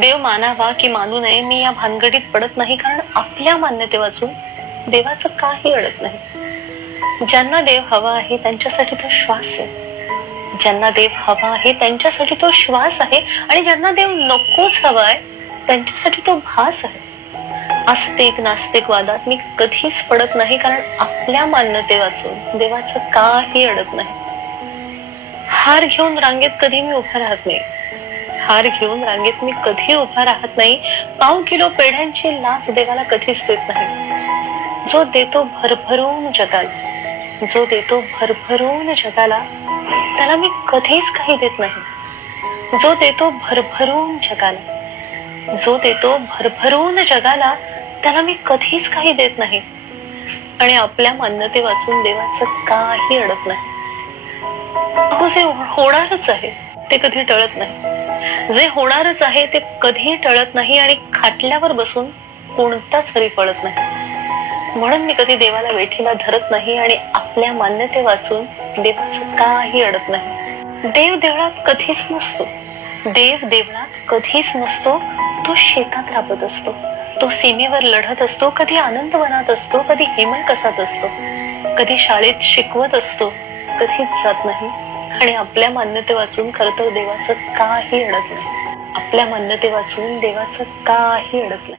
देव मानावा की मानू नये मी या भानगडीत पडत नाही कारण आपल्या मान्यते वाचून देवाचं काही अडत नाही. ज्यांना देव हवा आहे त्यांच्यासाठी तो श्वास आहे. ज्यांना देव हवा आहे त्यांच्यासाठी तो श्वास आहे आणि ज्यांना देव नकोच हवा आहे त्यांच्यासाठी तो भास आहे. आस्तिक नास्तिक वादात मी कधीच पडत नाही कारण आपल्या मान्यते वाचून देवाचं काही अडत नाही. हार घेऊन रांगेत कधी मी उभा राहत नाही. हार घेऊन रांगेत मी कधी उभा राहत नाही. पाव किलो पेढ्यांची लाच देवाला कधीच देत नाही. जो देतो भरभरून जगाला. जो देतो भरभरून जगाला त्याला मी कधीच काही देत नाही. जो देतो भरभरून जगाला जो देतो भरभरून जगाला त्याला मी कधीच काही देत नाही. आणि आपल्या मान्यते वाचून देवाचं काही अडत नाही. अहो जे होणारच आहे ते कधी टळत नाही. जे होणारच आहे ते कधी टळत नाही आणि खाटल्यावर बसून कोणताच हरी पळत नाही. म्हणून मी कधी देवाला वेठीला धरत नाही आणि आपल्या मान्यते वाचून देवाचं काही अडत नाही. देव देवळात कधीच नसतो. देव देवळात कधीच नसतो. तो शेतात राबत असतो. तो सीमेवर लढत असतो. कधी आनंद आनंदवनात असतो. कधी हेमल कसात असतो. कधी शाळेत शिकवत असतो. कधीच जात नाही. आणि आपल्या मान्यते वाचून खरं तर देवाचं काही अडत नाही. आपल्या मान्यते वाचून देवाचं काही अडत नाही.